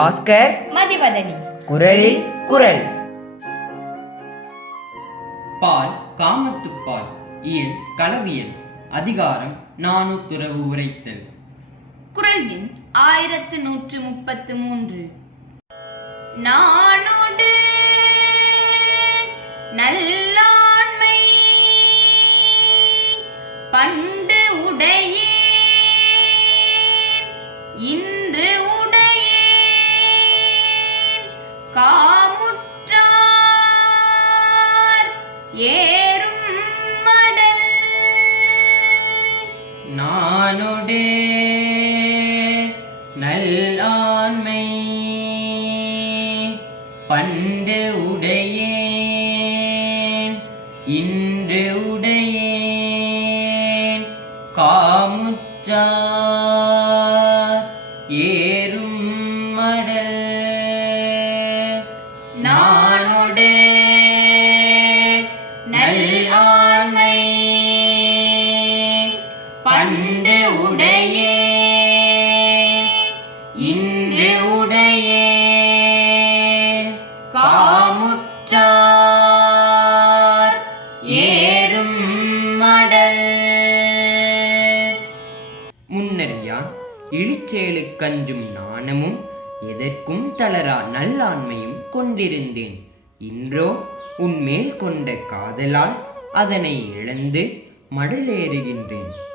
பாஸ்கர். மதிவதனி. குரலில் குரல். பால் காமத்துப்பால் இயல் களவியல். அதிகாரம் நானூத்துறவு உரைத்தல். குரல் எண் ஆயிரத்து நூற்று முப்பத்து மூன்று. நானோடு நல்லாண்மை பண்டு உடையே இன்று ஏறும் மடல். நானொடே நல்லாண்மை. பண்டு உடையேன். இன்று உடையேன். காமுற்றார். ஏறும் மடல். நானொடு அன்று உடையே. இன்று உடையே. காமுற்றார் ஏறும் மடல். முன்னறியான் இழிச்செயலுக் கஞ்சும் நாணமும் எதற்கும் தளரா நல்லாண்மையும் கொண்டிருந்தேன். இன்றோ உன்மேல் கொண்ட காதலால் அதனை இழந்து மடலேறுகின்றேன்